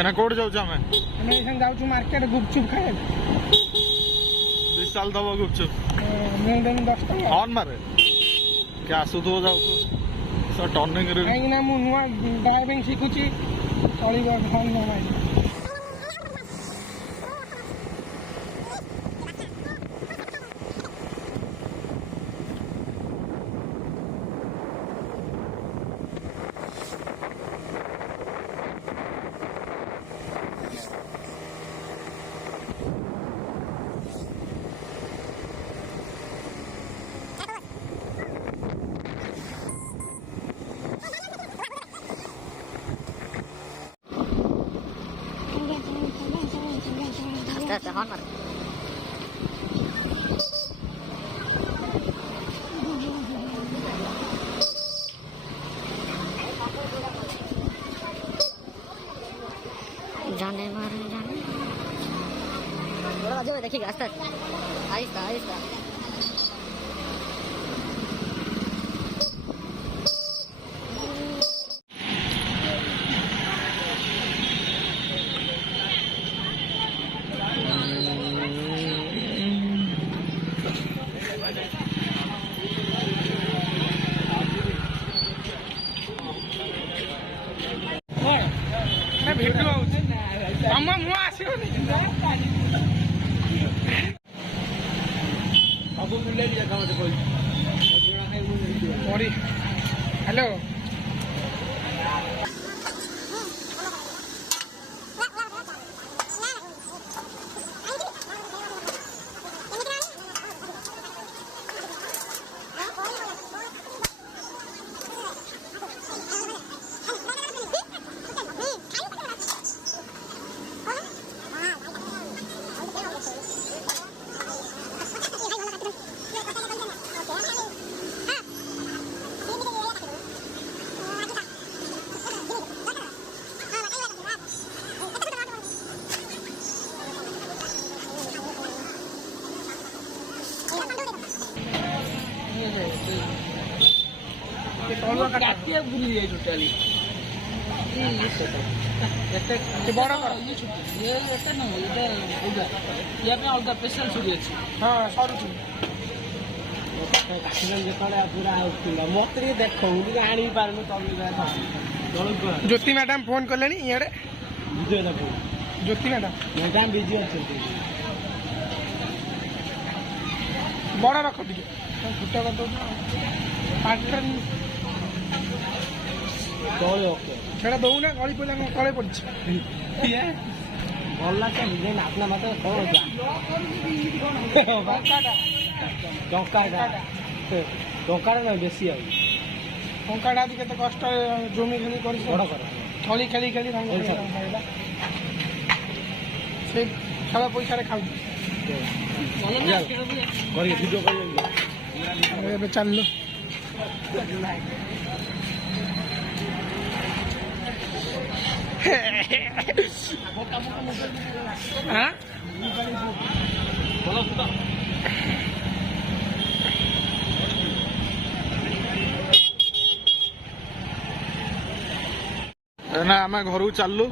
एना code जाऊ हमें एसन जाऊ मार्केट गुपचुप खाए विशाल दब गुपचुप मैं देन 10 टका हॉर्न मारे क्या आसु तो जाऊ सर टर्निंग रे काई ना मु नुआ ड्राइविंग शिखुची चली हॉर्न न मारी हॉर्न मार जाने मारे जाने जो देखिएगा आस्ते आहिस्ता आहिस्ता भेटू आम मुआ आसोनी हेलो बड़ा अलग स्पेशल छुरी अच्छी हाँ सरू मत देख आनी पार ज्योति मैडम फोन कले इे ज्योति मैडम बिजी अच्छे बड़ा रख टे फुटा कर सेटा दौना गली पड़ा तले पड़ी भल नाचना मत टंका ना बेसी टंका के कष्ट जमी खेली कर थली खेली खेली से खेल पैसा खाऊ चलो ना आम घर चलू